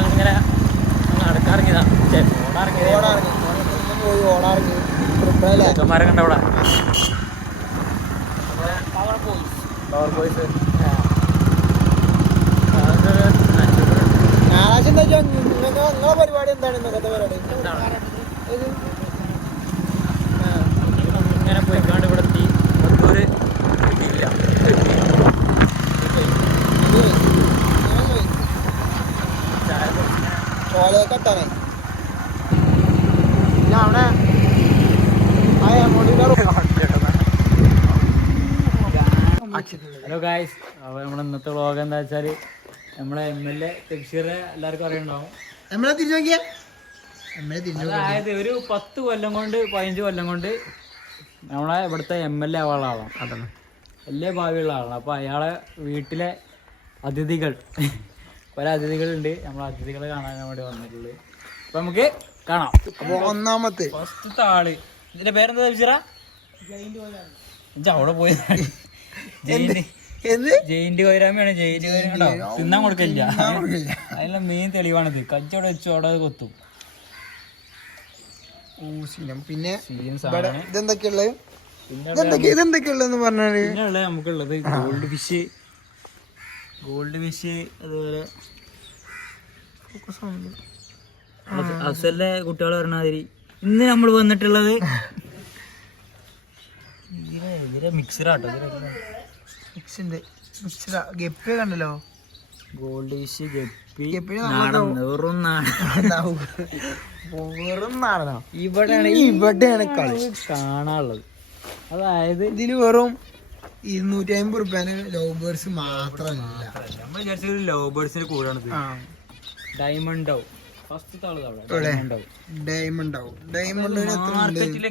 അങ്ങനെ ഓടാറങ്ങി. പോയി ഓടാറങ്ങി. ചെക്കന്മാരെ കണ്ട അവിടെ? പവർ പോയി പവർ ബോയ്സ് ഞായറാഴ്ച എന്താ നിങ്ങളെ പരിപാടി എന്താണ് ഇന്നത്തെ പരിപാടി ആ. ഇങ്ങനെ പോയിക്കാണ്ട് ഇവിടെ എത്തി ഒരു ഇല്ല ഇത് പോയി. ഞാൻ പോയി. ചോലയൊക്കെ എത്താനായി ഇല്ല അവിടെ ആ എമൗണ്ടിന്റെ ഹലോ ഗായ്സ് അപ്പോൾ നമ്മുടെ ഇന്നത്തെ വ്ളോഗ് എന്താ വെച്ചാൽ നമ്മളെ എം എൽ എ തൃശ്ശൂരെ എല്ലാവർക്കും അറിയണ്ടാവും നമ്മളെ തിരിഞ്ഞു നോക്കിയാ. നമ്മളെ തിരിഞ്ഞു അതായത് ഒരു പത്ത് കൊല്ലം കൊണ്ട് പതിനഞ്ച് കൊല്ലം കൊണ്ട് നമ്മളെ ഇവിടുത്തെ എം എൽ എ ആവാനുള്ള ആളാണ് അതാണ്. വലിയ ഭാവിയുള്ള ആളാണ്. അപ്പോൾ അയാളെ വീട്ടിലെ അതിഥികൾ പല അതിഥികളുണ്ട്. നമ്മൾ അതിഥികളെ കാണാൻ വേണ്ടി വന്നിട്ടുള്ളത്. അപ്പൊ നമുക്ക് കാണാം. അപ്പൊ ഒന്നാമത്തെ. ഫസ്റ്റത്തെ ആൾ. ഇതിന്റെ പേരെന്താ ചോദിച്ചാ അവിടെ പോയി. എന്ത്? ജയിന്റ് കോയിരാമയാണ് ജയിന്റ് കോയിരം കണ്ടോ തിന്നാൻ കൊടുക്കില്ല. അതിനുള്ള മെയിൻ തെളിവാണിത്. കച്ചോടെ വെച്ചോടെ കൊത്തും. പിന്നെ ഇതെന്തൊക്കെയുള്ളത്? ഇതെന്തൊക്കെ ഇതെന്തൊക്കെയുള്ളതെന്ന് പറഞ്ഞാൽ? നമുക്കുള്ളത് ഗോൾഡ് ഫിഷ് ഗോൾഡ് ഫിഷ് അതുപോലെ അസലിലെ കുട്ടികൾ പറഞ്ഞ മാതിരി ഇന്ന് നമ്മൾ വന്നിട്ടുള്ളത് ഇതിലെ ഇതിലെ മിക്സറാട്ടോ മിക്സിന്റെ മിക്സിഡ ഗപ്പി കണ്ടല്ലോ? ഗോൾഡ് ഫിഷ് ഗപ്പി വെറും വെറും നാടനോ. ഇവിടെയാണ് ഇവിടെയാണ് കളി. കാണാനുള്ളത്. അതായത് ഇതിന് വെറും ഇരുന്നൂറ്റി അമ്പത് റുപ്യാണ് ലവ് ബേർഡ്സ് മാത്രമല്ല നമ്മൾ വിചാരിച്ചത് ലവ് ബേർഡ്സിന്റെ കൂടാണ് ഡയമണ്ട് ആവും. ഡയമണ്ട് ഡയമണ്ട്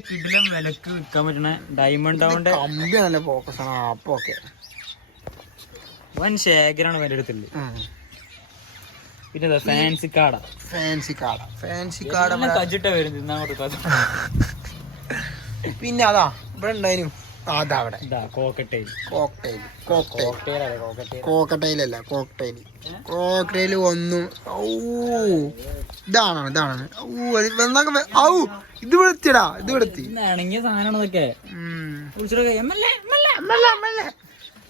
കിടിലം വിലക്ക് വിൽക്കാൻ പറ്റണ ഡയമണ്ട് ആവണ്ട കമ്പി നല്ല ഫോക്കസ് ആണ്. അപ്പൊ ഓക്കെ വൻ ശേഖരാണ് എന്റെ അടുത്തുള്ളത് പിന്നെ ഫാൻസി കാട. ഫാൻസി കാട. ഫാൻസി കാട കജിട്ട വരും കൊടുക്കാതെ പിന്നെ അതാ ഇവിടെ ഉണ്ടായിരുന്നു. അതാ അവിടെ. കോക്കട്ടൈൽ കോക്ടൈൽ കോക്ടൈൽ കോക്കട്ടൈൽ അല്ല കോക്ടൈൽ കോക്ടൈൽ ഒന്നും ഔ. ഇതാണോ ഇതാണ്? ഔ അത് വന്നൊക്കെ വെ- ഔ. ഇത് ഇത് വെളുത്തി ഇന്ന് ഇണങ്ങിയ സാധനമാണ് ഇതൊക്കെ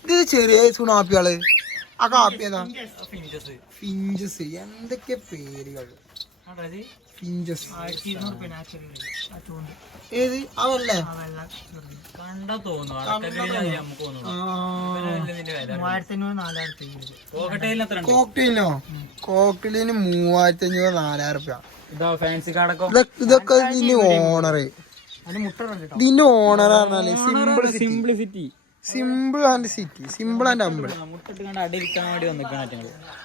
ഉം. ചെറിയ. ഇത് സുണാപ്പിയാൾ ആ കാപ്പി ഏതാ ഫിഞ്ചസ്. ഫിഞ്ചസ്. എന്തൊക്കെ പേരുകൾ? ഫിഞ്ചസ്. ഏത്? അവല്ലേ കണ്ടാ തോന്നുന്നു. ഉണ്ട് കോക്ടെയിലിനോ കോക്ടെയിലിന് മൂവായിരത്തി അഞ്ഞൂറ്. നാലായിരം റുപ്യ ഇതാ ഫാൻസി കാടൊക്കെ ഇതൊക്കെ ഇതൊക്കെ ഇതിന്റെ ഓണറ്. ഇതിന്റെ ഓണർ പറഞ്ഞാൽ simple simplicity simple and city simple and ample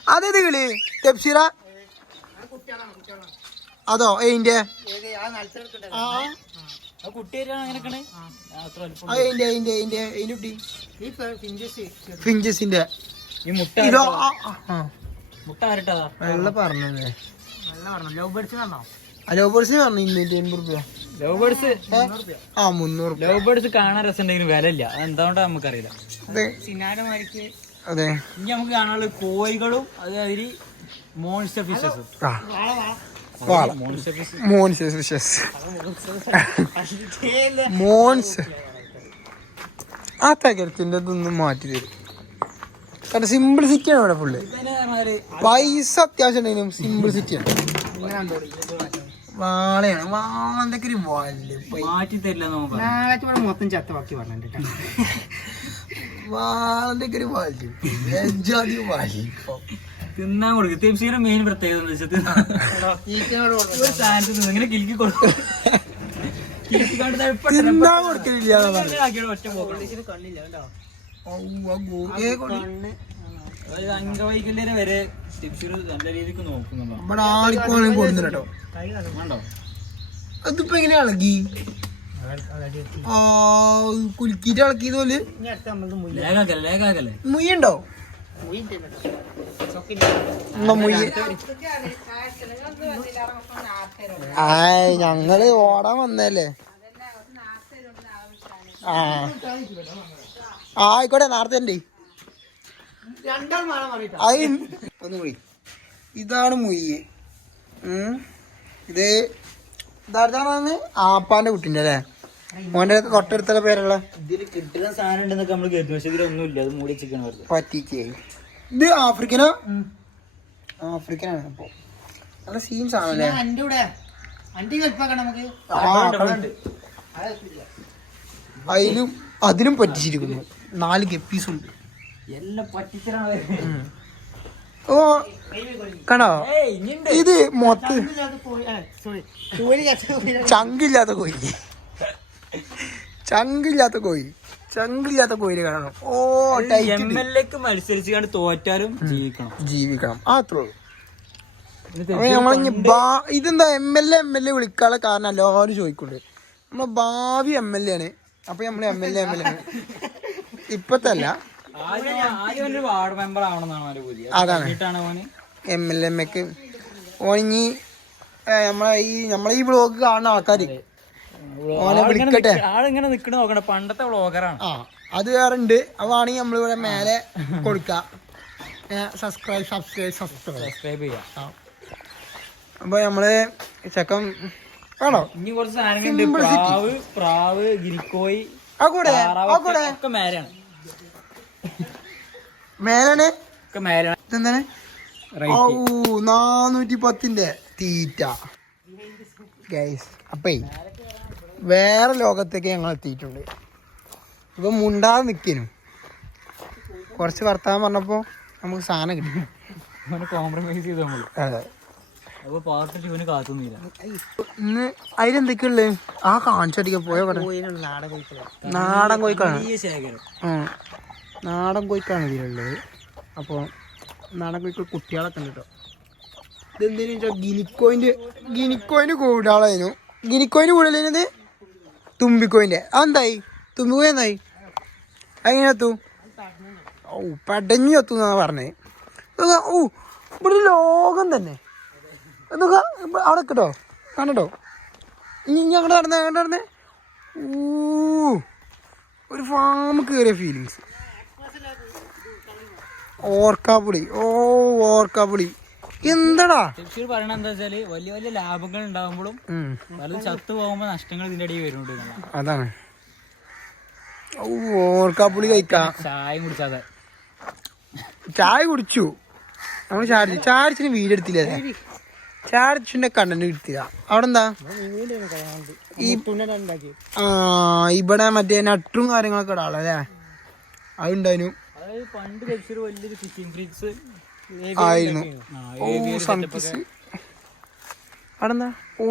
അതേത് കളി? തെപ്സിറ അതോ എന്റെ ഫിഞ്ചസിന്റെ ഈ മുട്ട ഇതോ ആ, ആ, നല്ല പറഞ്ഞു ആരട്ടതാ? വെള്ള പറഞ്ഞു ലവ് ബേർഡ്സ് പേഴ്സ് പറഞ്ഞു ഇരുന്നൂറ്റി റുപ്യ. ലവ് ബേർഡ്സ് ആ മുന്നൂറ് ലവ് ബേർഡ്സ് കാണാൻ രസമുണ്ടെങ്കിലും വില ഇല്ല അത് എന്തുകൊണ്ടാ നമുക്കറിയില്ല. അതെ. സിനാരമാർക്ക് അതെ. ഇനി നമുക്ക് കാണാനുള്ള കോഴികളും അതേമാതിരി മോൺസ്റ്റർ ഫിഷസും മോൺസ്റ്റർ ഫിഷ് മോൻസ് വിഷസ് മോൻസ് ആ ഇതൊന്നും മാറ്റി തരും. കാരണം സിമ്പിൾ സിറ്റിയാണ് ഇവിടെ ഫുള്ള് പൈസ അത്യാവശ്യം ഉണ്ടെങ്കിലും സിമ്പിൾ സിറ്റിയാണ് വാളയാണ്. ഒരു വലിയ മാറ്റി തരില്ല നമുക്ക് മൊത്തം ചത്ത ബാക്കി പറഞ്ഞിട്ട് ഒരു വലിപ്പം തിന്നാൻ കൊടുക്കും. തെംസിയുടെ മെയിൻ പ്രത്യേകത എന്ന് വെച്ചാൽ ഒരു നിന്ന് ഇങ്ങനെ കിലുക്കി കൊടുക്കും. തിന്നാൻ കൊടുക്കലില്ല ഒറ്റ പോകണം കണ്ണില്ല കേട്ടോ അംഗവൈകല്യരെ വരെ നല്ല രീതിക്ക് നോക്കുന്നുണ്ടോ? ആർക്കും അതിപ്പോ എങ്ങനെ ഇളകി? കുലുക്കിട്ട് ഇളക്കിയത് പോലെ? മുയ്യുണ്ടോ? ആയ് ഞങ്ങൾ ഓടാൻ വന്നല്ലേ ആ. ആയിക്കോട്ടെ നേരത്തെ ഉണ്ട് അത് ഒന്ന് കൂടി ഇതാണ് മുയ്യ്. ഇത് ഇതാണ് ആപ്പാന്റെ കുട്ടിന്റെ അല്ലേ? മോന്റെ തൊട്ടടുത്തുള്ള പേരുള്ള ഇതിൽ കിട്ടുന്ന സാധനം ഉണ്ടെന്നൊക്കെ നമ്മൾ കരുതും പക്ഷെ ഇതിലൊന്നും ഇല്ല അത് മൂടി വെച്ചിരിക്കണം വെറുതെ. പറ്റിച്ചേ. ഇത് ആഫ്രിക്കനോ? ആഫ്രിക്കനാണ് അപ്പൊ. നല്ല നമുക്ക്. ആ, അതിലും അതിനും പറ്റിച്ചിരിക്കുന്നു. നാല് ഗപ്പീസ് ഉണ്ട് ഓ കണ്ടോ? ഇത് മൊത്ത ചങ്കില്ലാത്ത കോഴി. ചങ്കില്ലാത്ത കോഴി. ചങ്കില്ലാത്ത കോഴി. കാണണം. ഓ എം എൽ എക്ക് മത്സരിച്ച് കണ്ട് തോറ്റാലും ജീവിക്കണം. ജീവിക്കണം. അത്രേ ഉള്ളൂ. ഇതെന്താ M L A M L A വിളിക്കാനുള്ള കാരണം എല്ലാവരും ചോദിക്കുന്നുണ്ട്. നമ്മളെ ഭാവി എം എൽ എ ആണ്. അപ്പൊ നമ്മൾ M L A M L A ആണ്. ഇപ്പത്തെ വാർഡ് മെമ്പർ ആവണമെന്നാണ് അതാണ്. എം എൽ എം എക്ക് ഓണിഞ്ഞി നമ്മളെ ഈ നമ്മളെ ഈ ബ്ലോഗ് കാണുന്ന ആൾക്കാര്. ഓനെ വിളിക്കട്ടെ. ആളിങ്ങനെ നിക്കണ പണ്ടത്തെ വ്ളോഗറാണ്. ആ അത് വേറെ ഉണ്ട് അതാണെങ്കിൽ നമ്മളിവിടെ മേലെ കൊടുക്കുക സബ്സ്ക്രൈബ് സബ്സ്ക്രൈബ് സബ്സ്ക്രൈബ് സബ്സ്ക്രൈബ് ചെയ്യാം. അപ്പൊ നമ്മൾ ചെക്കൻ ആണോ ഇനി കുറച്ച് സാധനങ്ങളുണ്ട്. പ്രാവ് പ്രാവ് ഗിരിക്കോയി ആ കൂടെ ആ കൂടെ. ഒക്കെ മേലാണ് മേലാണ്? ഇതെന്താണ്? നാനൂറ്റി പത്തിന്റെ തീറ്റ. ഗൈസ് അപ്പേ വേറെ ലോകത്തേക്ക് ഞങ്ങൾ എത്തിയിട്ടുണ്ട്. ഇപ്പൊ മുണ്ടാതെ നിക്കനും. കുറച്ച് വർത്താനം പറഞ്ഞപ്പോ നമുക്ക് സാധനം കിട്ടി. കോംപ്രമൈസ് ചെയ്ത് നമ്മൾ അതെ. ഇന്ന് അതിലെന്തൊക്കെയുള്ളത് ആ കാണിച്ചടിക്കാൻ പോയോ നാടൻ കോഴിക്കാണ്. നാടൻ കോയിക്കാണ് ഇതിലുള്ളത്. അപ്പോൾ നാടൻ കോയിക്ക് കുട്ടികളൊക്കെ ഉണ്ട് കേട്ടോ ഇതെന്തിനു വെച്ചാൽ ഗിനിക്കോയിന്റെ ഗിനിക്കോയിന്റെ കൂടാളായിരുന്നു. ഗിനിക്കോയിന്റെ കൂടുതലിനത് തുമ്പിക്കോയിന്റെ അതെന്തായി? തുമ്പിക്കോയി എന്തായി? എങ്ങനെ എത്തു ഓ പടഞ്ഞു എത്തു എന്നാണ് പറഞ്ഞത് ഓ ഇവിടെ ലോകം തന്നെ. എന്നൊക്കെ അവിടെ കേട്ടോ കണ്ടോ? ഇനി അങ്ങോട്ട് നടന്നേ നടന്നേ. ഊ ഒരു ഫാം കയറിയ ഫീലിങ്സ് ഓർക്കാപ്പുളി ഓ ഓർക്കാപുളി എന്താടാ? തൃശ്ശൂർ പറയണ എന്താ വെച്ചാൽ വലിയ വലിയ ലാഭങ്ങൾ ഉണ്ടാകുമ്പോഴും പലതും ചത്തു പോകുമ്പോ നഷ്ടങ്ങൾ ഇതിന്റെ അടിയിൽ വരുന്നുണ്ട്. അതാണ്. ഓ ഓർക്കാപ്പുളി കഴിക്കാം. ചായ കുടിച്ചാതെ ചായ കുടിച്ചു. നമ്മൾ ചാടിച്ചു. ചാടിച്ചിന് വീട് കിട്ടില്ല ചായ അടിച്ചിന്റെ കണ്ടന്റ് എടുത്തില്ല. അവിടെ എന്താ ആ ഇവിടെ മറ്റേ നട്ടും കാര്യങ്ങളൊക്കെ ഇടാളല്ലേ അതുണ്ടായിരുന്നു അതായത് പണ്ട് വലിയൊരു ഫിഷിംഗ് ഫ്രീക്സ് ആയിരുന്നു. ഓ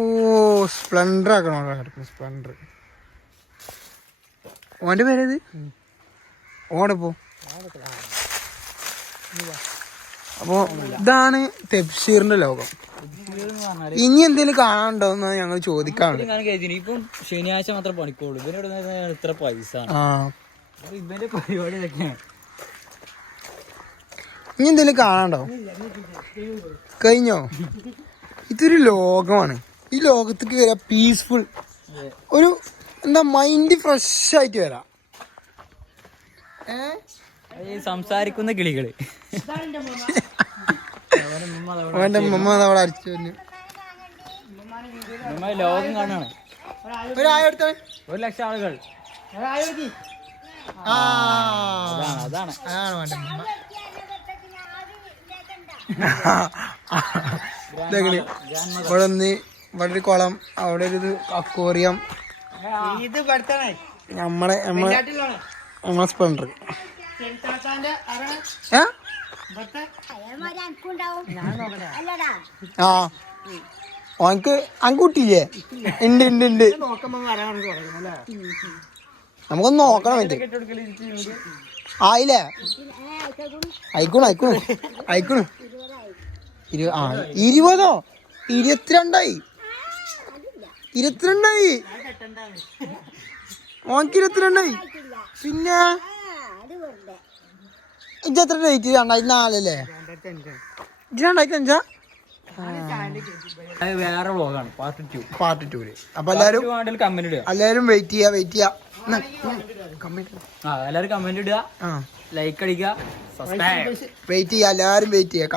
സ്പ്ലെൻഡർ ആക്കണോ? കിടക്കുന്നു സ്പ്ലെൻഡർ ഓന്റെ പേരേത്? ഓടപ്പോ അപ്പോ ഇതാണ് തെപ്സീറിന്റെ ലോകം. ഇനി എന്തെങ്കിലും കാണാനുണ്ടോ എന്ന് ഞങ്ങൾ ചോദിക്കാറുണ്ട് ഇപ്പം ശനിയാഴ്ച മാത്രം പണിക്കോളൂ ഇവനോട് ഇത്ര പൈസ ആ. ഇവന്റെ പരിപാടി ഇതൊക്കെയാണ് ഇനി എന്തെങ്കിലും കാണാണ്ടോ കഴിഞ്ഞോ? ഇതൊരു ലോകമാണ്. ഈ ലോകത്തേക്ക് വരാം പീസ്ഫുൾ ഒരു എന്താ മൈൻഡ് ഫ്രഷ് ആയിട്ട് വരാ. സംസാരിക്കുന്ന കിളികൾ. അവന്റെ ഉമ്മ അവിടെ അടിച്ചു വന്നു. നമ്മ ലോകം കാണാണ് ഒരു ആയ എടുത്തോ? ഒരു ലക്ഷം ആളുകൾ. ആ അതാണ്. അതാണ് അതാണ് ഇതെങ്ങനെ ഇവിടെ ഒന്ന് ഇവിടെ ഒരു കുളം അവിടെ ഒരു അക്വേറിയം. നമ്മളെ നമ്മളെ നമ്മളെ അറ ഏ? ആ. ഓനക്ക് അങ്കൂട്ടില്ലേ ഉണ്ട് ഉണ്ട് ഉണ്ട് നമുക്കൊന്ന് നോക്കണം പറ്റും ആയില്ലേ? അയക്കണു അയക്കണു അയക്കണു ആ ഇരുപതോ? ഇരുപത്തിരണ്ടായി. ഇരുപത്തിരണ്ടായി. ഓനക്ക് ഇരുപത്തിരണ്ടായി. പിന്നെ? എത്ര ഡേറ്റ് രണ്ടായിരത്തി നാലല്ലേ ഇജ്ജ് രണ്ടായിരത്തി അഞ്ചാ? വേറെ വ്ളോഗാണ്. പാർട്ട് ടു പാർട്ട് ടൂൽ അപ്പൊ എല്ലാരും എല്ലാരും വെയിറ്റ് ചെയ്യാ വെയിറ്റ് ചെയ്യാ. എല്ലാവരും കമന്റ് ഇടുക. ലൈക്ക് അടിക്കുക. വെയിറ്റ് ചെയ്യാ എല്ലാരും വെയിറ്റ് ചെയ്യാ.